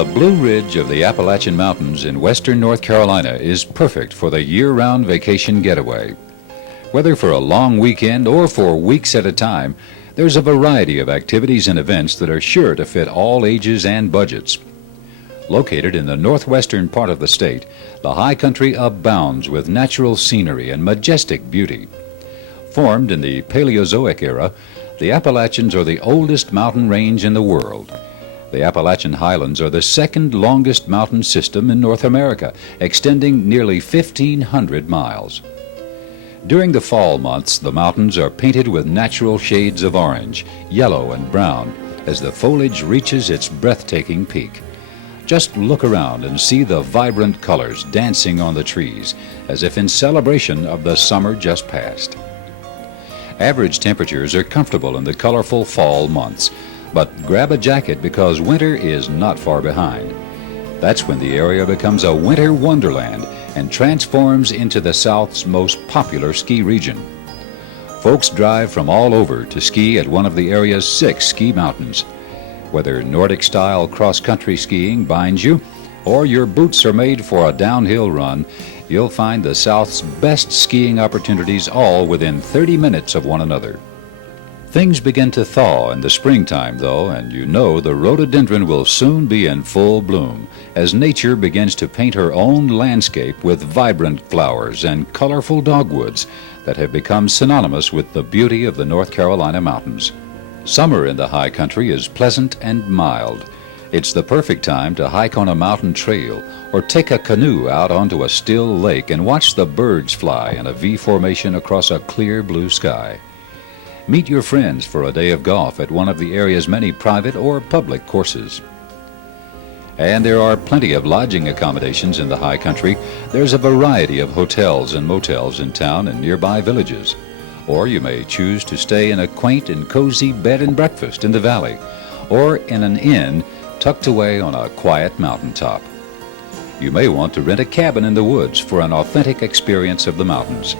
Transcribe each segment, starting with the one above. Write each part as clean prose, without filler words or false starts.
The Blue Ridge of the Appalachian Mountains in western North Carolina is perfect for the year-round vacation getaway. Whether for a long weekend or for weeks at a time, there's a variety of activities and events that are sure to fit all ages and budgets. Located in the northwestern part of the state, the high country abounds with natural scenery and majestic beauty. Formed in the Paleozoic era, the Appalachians are the oldest mountain range in the world. The Appalachian Highlands are the second longest mountain system in North America, extending nearly 1,500 miles. During the fall months, the mountains are painted with natural shades of orange, yellow, and brown as the foliage reaches its breathtaking peak. Just look around and see the vibrant colors dancing on the trees, as if in celebration of the summer just past. Average temperatures are comfortable in the colorful fall months, but grab a jacket because winter is not far behind. That's when the area becomes a winter wonderland and transforms into the South's most popular ski region. Folks drive from all over to ski at one of the area's 6 ski mountains. Whether Nordic-style cross-country skiing binds you, or your boots are made for a downhill run, you'll find the South's best skiing opportunities all within 30 minutes of one another. Things begin to thaw in the springtime, though, and you know the rhododendron will soon be in full bloom as nature begins to paint her own landscape with vibrant flowers and colorful dogwoods that have become synonymous with the beauty of the North Carolina mountains. Summer in the high country is pleasant and mild. It's the perfect time to hike on a mountain trail or take a canoe out onto a still lake and watch the birds fly in a V formation across a clear blue sky. Meet your friends for a day of golf at one of the area's many private or public courses. And there are plenty of lodging accommodations in the high country. There's a variety of hotels and motels in town and nearby villages. Or you may choose to stay in a quaint and cozy bed and breakfast in the valley, or in an inn tucked away on a quiet mountaintop. You may want to rent a cabin in the woods for an authentic experience of the mountains.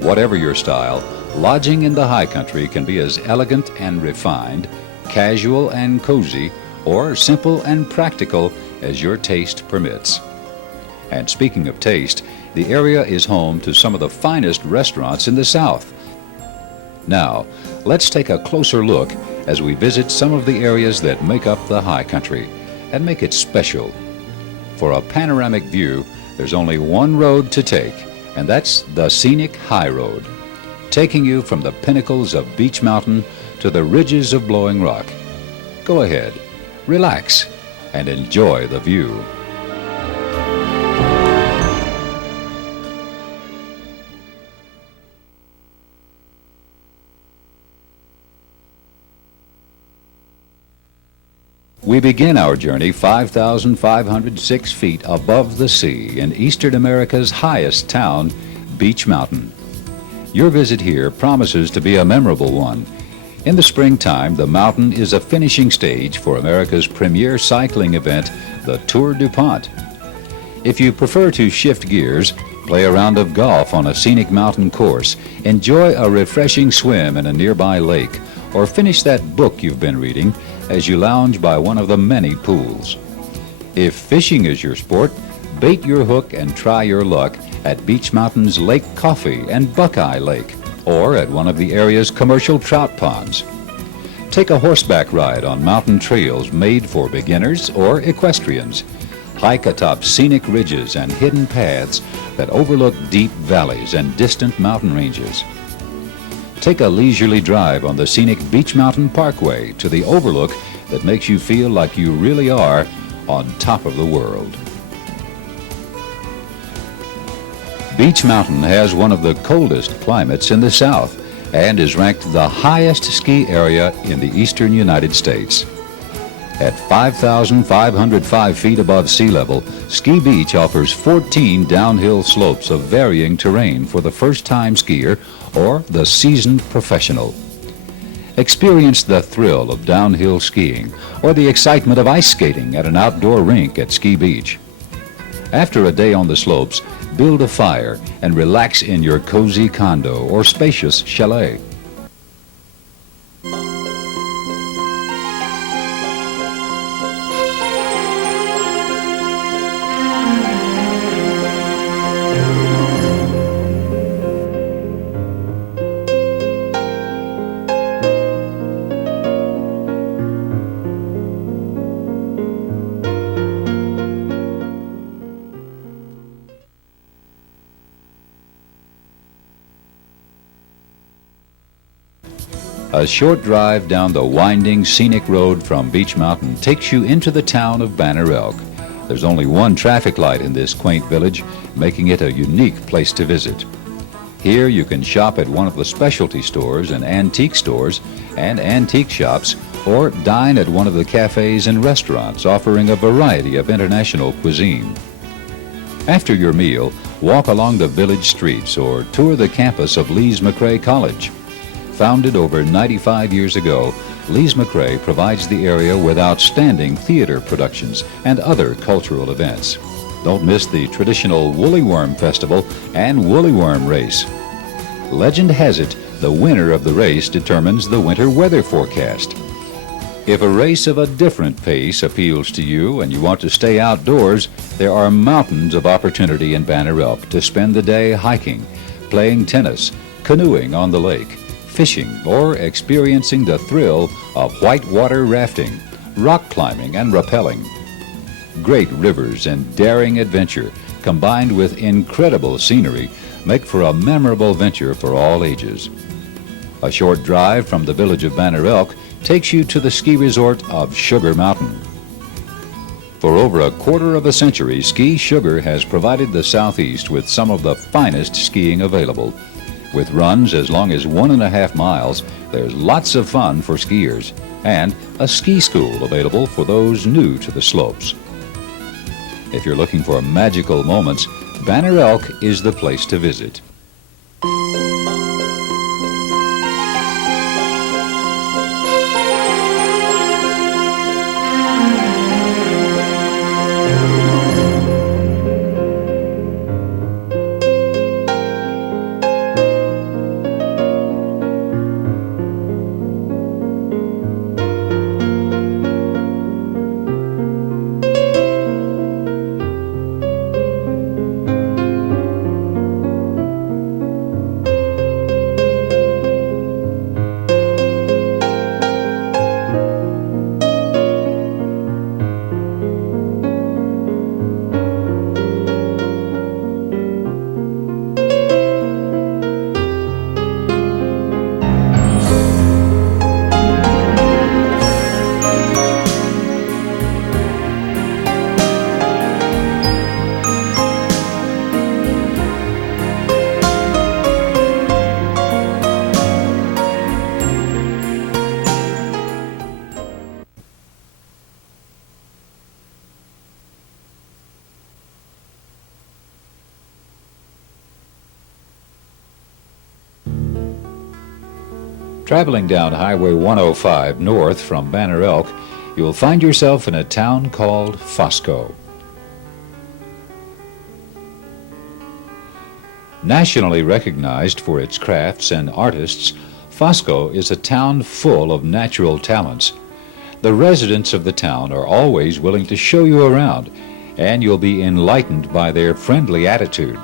Whatever your style, lodging in the high country can be as elegant and refined, casual and cozy, or simple and practical as your taste permits. And speaking of taste, the area is home to some of the finest restaurants in the South. Now, let's take a closer look as we visit some of the areas that make up the high country and make it special. For a panoramic view, there's only one road to take, and that's the scenic high road, taking you from the pinnacles of Beech Mountain to the ridges of Blowing Rock. Go ahead, relax, and enjoy the view. We begin our journey 5,506 feet above the sea in eastern America's highest town, Beech Mountain. Your visit here promises to be a memorable one. In the springtime, the mountain is a finishing stage for America's premier cycling event, the Tour DuPont. If you prefer to shift gears, play a round of golf on a scenic mountain course, enjoy a refreshing swim in a nearby lake, or finish that book you've been reading as you lounge by one of the many pools. If fishing is your sport, bait your hook and try your luck at Beech Mountain's Lake Coffee and Buckeye Lake, or at one of the area's commercial trout ponds. Take a horseback ride on mountain trails made for beginners or equestrians. Hike atop scenic ridges and hidden paths that overlook deep valleys and distant mountain ranges. Take a leisurely drive on the scenic Beech Mountain Parkway to the overlook that makes you feel like you really are on top of the world. Beech Mountain has one of the coldest climates in the South and is ranked the highest ski area in the eastern United States. At 5,505 feet above sea level, Ski Beach offers 14 downhill slopes of varying terrain for the first-time skier or the seasoned professional. Experience the thrill of downhill skiing or the excitement of ice skating at an outdoor rink at Ski Beach. After a day on the slopes, build a fire and relax in your cozy condo or spacious chalet. A short drive down the winding scenic road from Beech Mountain takes you into the town of Banner Elk. There's only one traffic light in this quaint village, making it a unique place to visit. Here you can shop at one of the specialty stores and antique stores and antique shops, or dine at one of the cafes and restaurants offering a variety of international cuisine. After your meal, walk along the village streets or tour the campus of Lees-McRae College. Founded over 95 years ago, Lees-McRae provides the area with outstanding theater productions and other cultural events. Don't miss the traditional Woolly Worm Festival and Woolly Worm Race. Legend has it, the winner of the race determines the winter weather forecast. If a race of a different pace appeals to you and you want to stay outdoors, there are mountains of opportunity in Banner Elk to spend the day hiking, playing tennis, canoeing on the lake, fishing, or experiencing the thrill of whitewater rafting, rock climbing, and rappelling. Great rivers and daring adventure, combined with incredible scenery, make for a memorable venture for all ages. A short drive from the village of Banner Elk takes you to the ski resort of Sugar Mountain. For over a quarter of a century, Ski Sugar has provided the Southeast with some of the finest skiing available. With runs as long as 1.5 miles, there's lots of fun for skiers, and a ski school available for those new to the slopes. If you're looking for magical moments, Banner Elk is the place to visit. Traveling down Highway 105 north from Banner Elk, you'll find yourself in a town called Fosco. Nationally recognized for its crafts and artists, Fosco is a town full of natural talents. The residents of the town are always willing to show you around, and you'll be enlightened by their friendly attitude.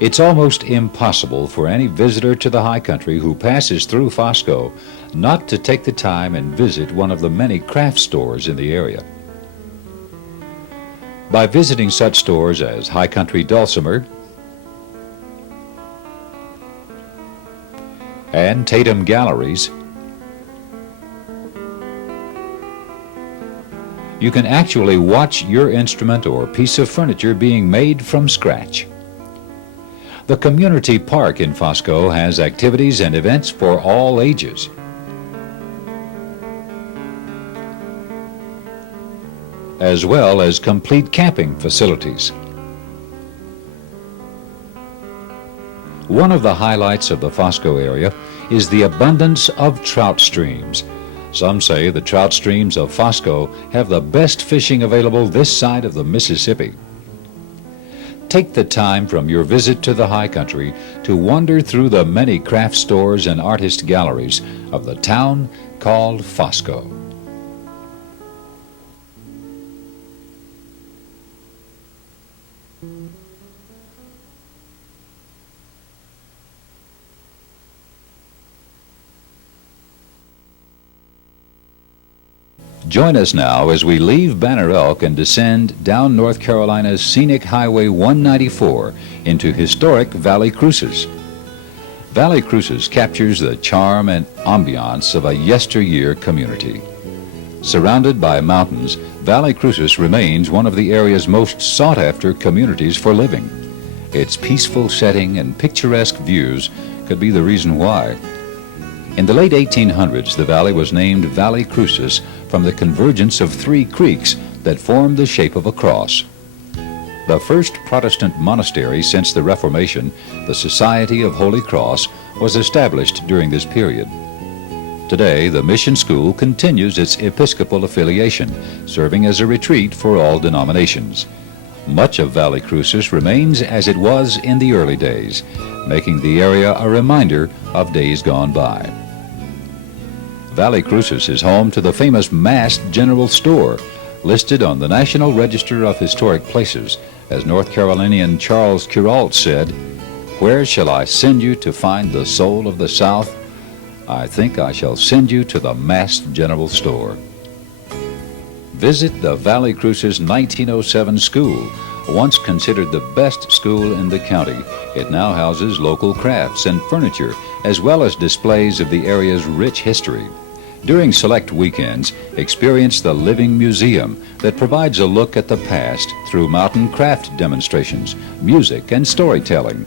It's almost impossible for any visitor to the high country who passes through Fosco not to take the time and visit one of the many craft stores in the area. By visiting such stores as High Country Dulcimer and Tatum Galleries, you can actually watch your instrument or piece of furniture being made from scratch. The community park in Fosco has activities and events for all ages. As well as complete camping facilities. One of the highlights of the Fosco area is the abundance of trout streams. Some say the trout streams of Fosco have the best fishing available this side of the Mississippi. Take the time from your visit to the high country to wander through the many craft stores and artist galleries of the town called Fosco. Join us now as we leave Banner Elk and descend down North Carolina's scenic Highway 194 into historic Valle Crucis. Valle Crucis captures the charm and ambiance of a yesteryear community. Surrounded by mountains, Valle Crucis remains one of the area's most sought-after communities for living. Its peaceful setting and picturesque views could be the reason why. In the late 1800s, the valley was named Valle Crucis from the convergence of three creeks that formed the shape of a cross. The first Protestant monastery since the Reformation, the Society of Holy Cross, was established during this period. Today, the mission school continues its Episcopal affiliation, serving as a retreat for all denominations. Much of Valle Crucis remains as it was in the early days, making the area a reminder of days gone by. Valle Crucis is home to the famous Mast General Store, listed on the National Register of Historic Places. As North Carolinian Charles Curalt said, "Where shall I send you to find the soul of the South? I think I shall send you to the Mast General Store." Visit the Valle Crucis 1907 school. Once considered the best school in the county, it now houses local crafts and furniture, as well as displays of the area's rich history. During select weekends, experience the Living Museum that provides a look at the past through mountain craft demonstrations, music, and storytelling.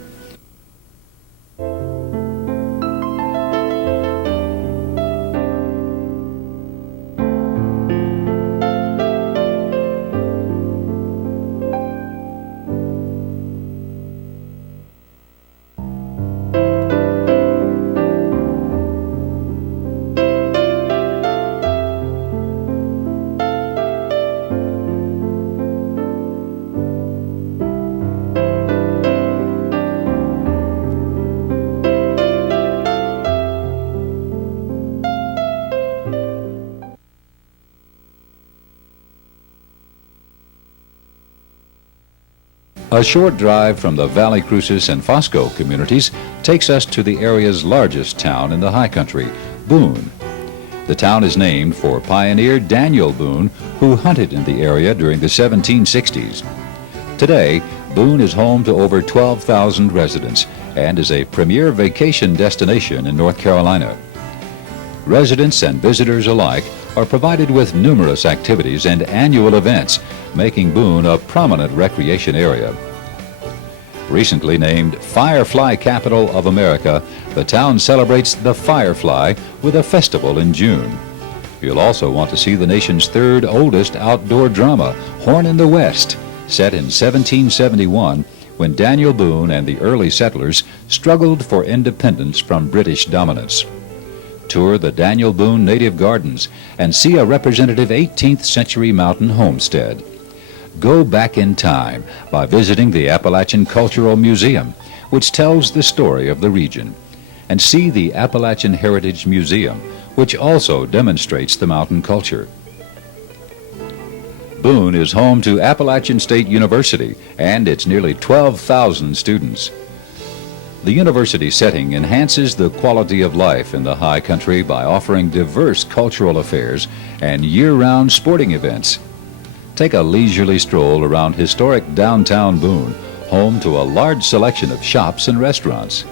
A short drive from the Valle Crucis and Fosco communities takes us to the area's largest town in the high country, Boone. The town is named for pioneer Daniel Boone, who hunted in the area during the 1760s. Today, Boone is home to over 12,000 residents and is a premier vacation destination in North Carolina. Residents and visitors alike are provided with numerous activities and annual events, making Boone a prominent recreation area. Recently named Firefly Capital of America, the town celebrates the Firefly with a festival in June. You'll also want to see the nation's third oldest outdoor drama, Horn in the West, set in 1771 when Daniel Boone and the early settlers struggled for independence from British dominance. Tour the Daniel Boone Native Gardens and see a representative 18th century mountain homestead. Go back in time by visiting the Appalachian Cultural Museum, which tells the story of the region, and see the Appalachian Heritage Museum, which also demonstrates the mountain culture. Boone is home to Appalachian State University and its nearly 12,000 students. The university setting enhances the quality of life in the high country by offering diverse cultural affairs and year-round sporting events. Take a leisurely stroll around historic downtown Boone, home to a large selection of shops and restaurants.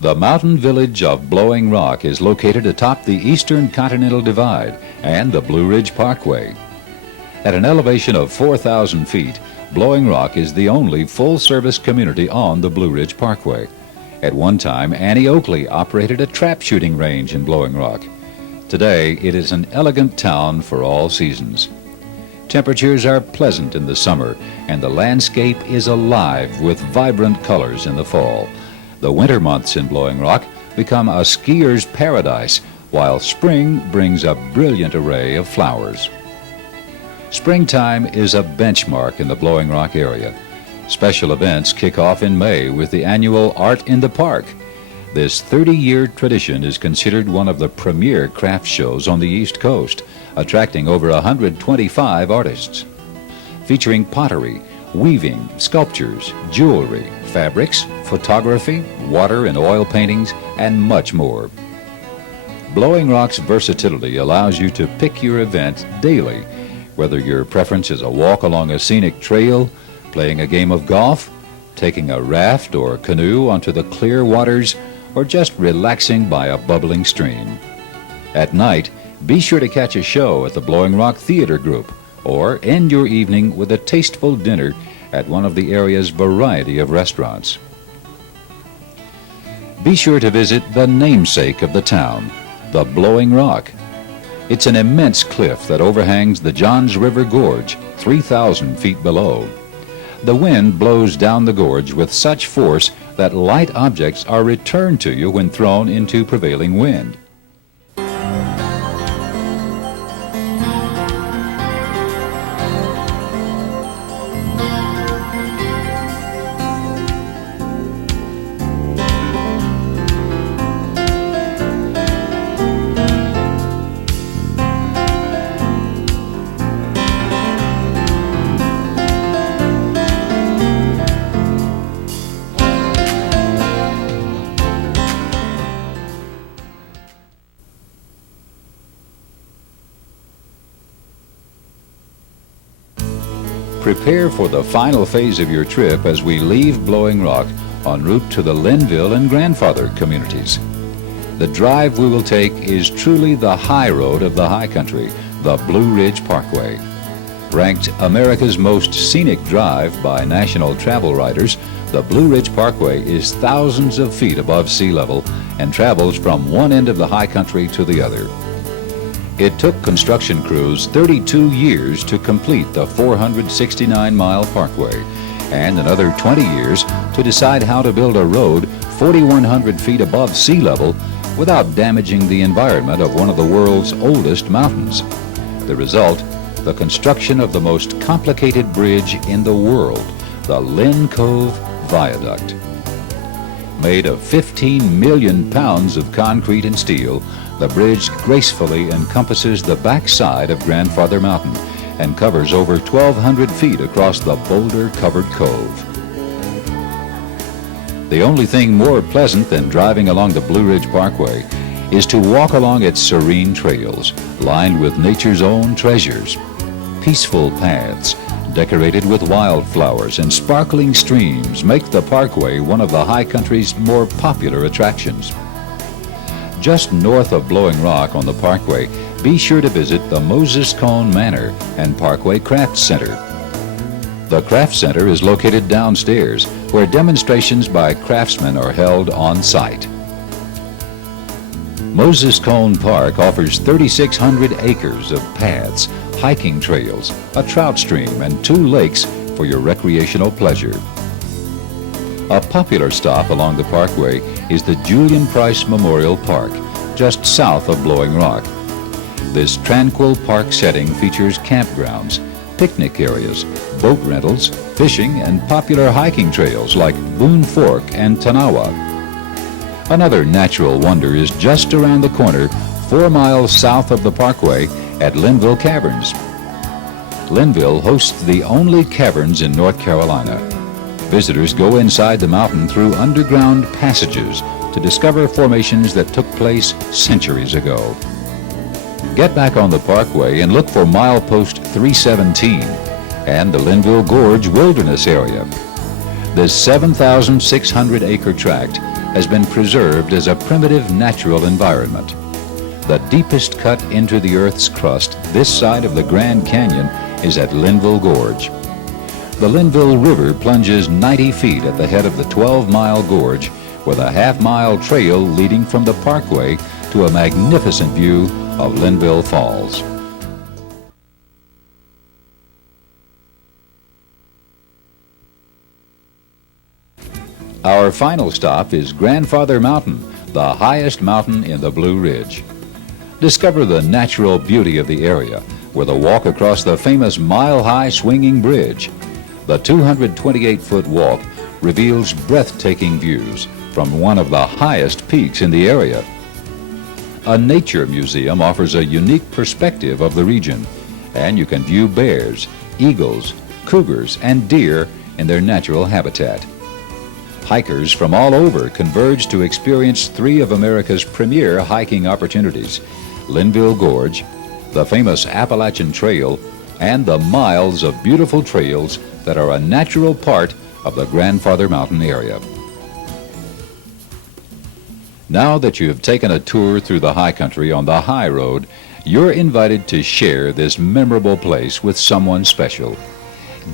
The mountain village of Blowing Rock is located atop the Eastern Continental Divide and the Blue Ridge Parkway. At an elevation of 4,000 feet, Blowing Rock is the only full-service community on the Blue Ridge Parkway. At one time, Annie Oakley operated a trap shooting range in Blowing Rock. Today, it is an elegant town for all seasons. Temperatures are pleasant in the summer, and the landscape is alive with vibrant colors in the fall. The winter months in Blowing Rock become a skier's paradise, while spring brings a brilliant array of flowers. Springtime is a benchmark in the Blowing Rock area. Special events kick off in May with the annual Art in the Park. This 30-year tradition is considered one of the premier craft shows on the East Coast, attracting over 125 artists. Featuring pottery, weaving, sculptures, jewelry, fabrics, photography, water and oil paintings, and much more. Blowing Rock's versatility allows you to pick your event daily, whether your preference is a walk along a scenic trail, playing a game of golf, taking a raft or canoe onto the clear waters, or just relaxing by a bubbling stream. At night, be sure to catch a show at the Blowing Rock Theater Group, or end your evening with a tasteful dinner at one of the area's variety of restaurants. Be sure to visit the namesake of the town, the Blowing Rock. It's an immense cliff that overhangs the Johns River Gorge, 3,000 feet below. The wind blows down the gorge with such force that light objects are returned to you when thrown into prevailing wind. Prepare for the final phase of your trip as we leave Blowing Rock en route to the Linville and Grandfather communities. The drive we will take is truly the high road of the high country, the Blue Ridge Parkway. Ranked America's most scenic drive by national travel writers, the Blue Ridge Parkway is thousands of feet above sea level and travels from one end of the high country to the other. It took construction crews 32 years to complete the 469-mile parkway, and another 20 years to decide how to build a road 4,100 feet above sea level without damaging the environment of one of the world's oldest mountains. The result, the construction of the most complicated bridge in the world, the Lynn Cove Viaduct. Made of 15 million pounds of concrete and steel, the bridge gracefully encompasses the backside of Grandfather Mountain and covers over 1,200 feet across the boulder-covered cove. The only thing more pleasant than driving along the Blue Ridge Parkway is to walk along its serene trails, lined with nature's own treasures. Peaceful paths, decorated with wildflowers and sparkling streams, make the parkway one of the high country's more popular attractions. Just north of Blowing Rock on the parkway, be sure to visit the Moses Cone Manor and Parkway Craft Center. The Craft Center is located downstairs, where demonstrations by craftsmen are held on site. Moses Cone Park offers 3,600 acres of paths, hiking trails, a trout stream, and 2 lakes for your recreational pleasure. A popular stop along the parkway is the Julian Price Memorial Park, just south of Blowing Rock. This tranquil park setting features campgrounds, picnic areas, boat rentals, fishing, and popular hiking trails like Boone Fork and Tanawa. Another natural wonder is just around the corner, 4 miles south of the parkway at Linville Caverns. Linville hosts the only caverns in North Carolina. Visitors go inside the mountain through underground passages to discover formations that took place centuries ago. Get back on the parkway and look for milepost 317 and the Linville Gorge Wilderness Area. This 7,600-acre tract has been preserved as a primitive natural environment. The deepest cut into the Earth's crust this side of the Grand Canyon is at Linville Gorge. The Linville River plunges 90 feet at the head of the 12-mile gorge with a half-mile trail leading from the parkway to a magnificent view of Linville Falls. Our final stop is Grandfather Mountain, the highest mountain in the Blue Ridge. Discover the natural beauty of the area with a walk across the famous mile-high swinging bridge. The 228-foot walk reveals breathtaking views from one of the highest peaks in the area. A nature museum offers a unique perspective of the region, and you can view bears, eagles, cougars, and deer in their natural habitat. Hikers from all over converge to experience three of America's premier hiking opportunities: Linville Gorge, the famous Appalachian Trail, and the miles of beautiful trails that are a natural part of the Grandfather Mountain area. Now that you have taken a tour through the high country on the high road, you're invited to share this memorable place with someone special.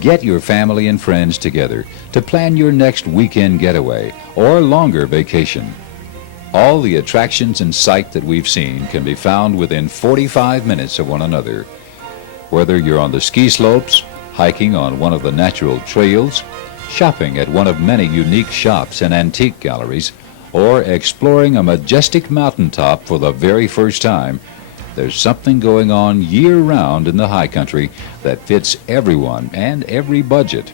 Get your family and friends together to plan your next weekend getaway or longer vacation. All the attractions and sights that we've seen can be found within 45 minutes of one another. Whether you're on the ski slopes, hiking on one of the natural trails, shopping at one of many unique shops and antique galleries, or exploring a majestic mountaintop for the very first time, there's something going on year-round in the high country that fits everyone and every budget.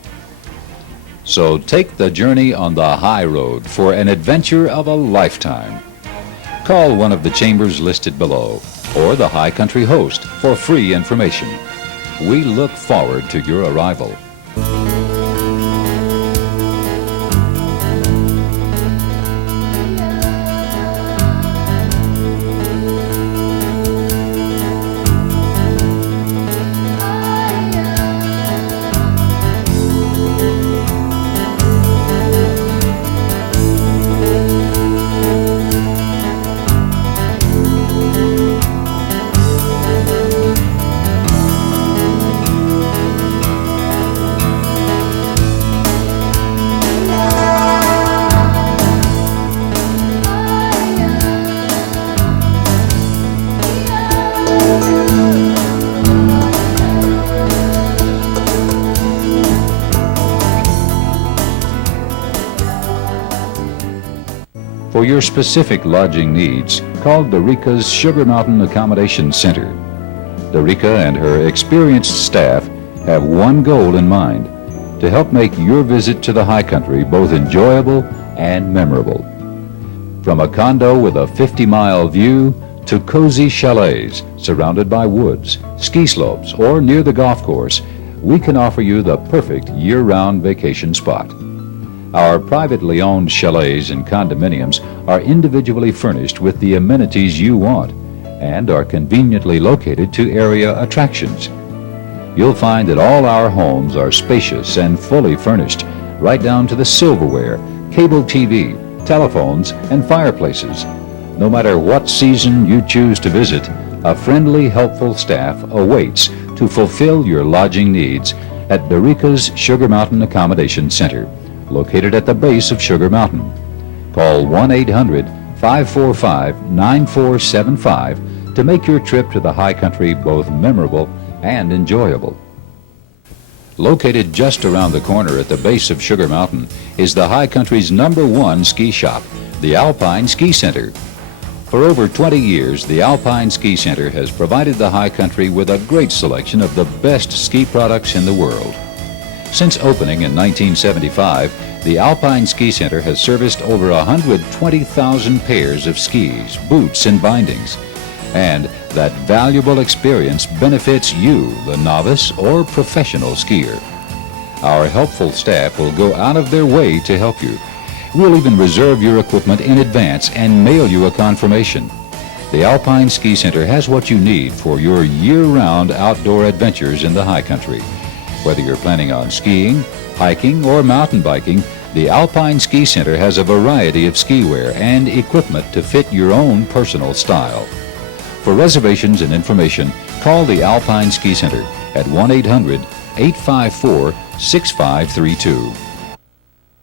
So take the journey on the high road for an adventure of a lifetime. Call one of the chambers listed below or the High Country host for free information. We look forward to your arrival. For your specific lodging needs, call Dorica's Sugar Mountain Accommodation Center. Dorica and her experienced staff have one goal in mind: to help make your visit to the high country both enjoyable and memorable. From a condo with a 50-mile view to cozy chalets surrounded by woods, ski slopes, or near the golf course, we can offer you the perfect year-round vacation spot. Our privately owned chalets and condominiums are individually furnished with the amenities you want and are conveniently located to area attractions. You'll find that all our homes are spacious and fully furnished, right down to the silverware, cable TV, telephones, and fireplaces. No matter what season you choose to visit, a friendly, helpful staff awaits to fulfill your lodging needs at Dorica's Sugar Mountain Accommodation Center, located at the base of Sugar Mountain. Call 1-800-545-9475 to make your trip to the high country both memorable and enjoyable. Located just around the corner at the base of Sugar Mountain is the high country's #1 ski shop, the Alpine Ski Center. For over 20 years, the Alpine Ski Center has provided the high country with a great selection of the best ski products in the world. Since opening in 1975, the Alpine Ski Center has serviced over 120,000 pairs of skis, boots, and bindings. And that valuable experience benefits you, the novice or professional skier. Our helpful staff will go out of their way to help you. We'll even reserve your equipment in advance and mail you a confirmation. The Alpine Ski Center has what you need for your year-round outdoor adventures in the high country. Whether you're planning on skiing, hiking, or mountain biking, The Alpine Ski Center has a variety of ski wear and equipment to fit your own personal style. For reservations and information, call the Alpine Ski Center at 1-800-854-6532.